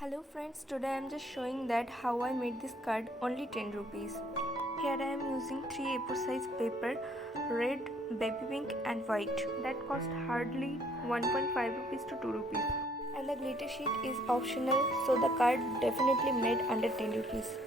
Hello friends, today I am just showing that how I made this card only 10 rupees. Here I am using 3 A4 size paper, red, baby pink and white. That cost hardly 1.5 rupees to 2 rupees. And the glitter sheet is optional, so the card definitely made under 10 rupees.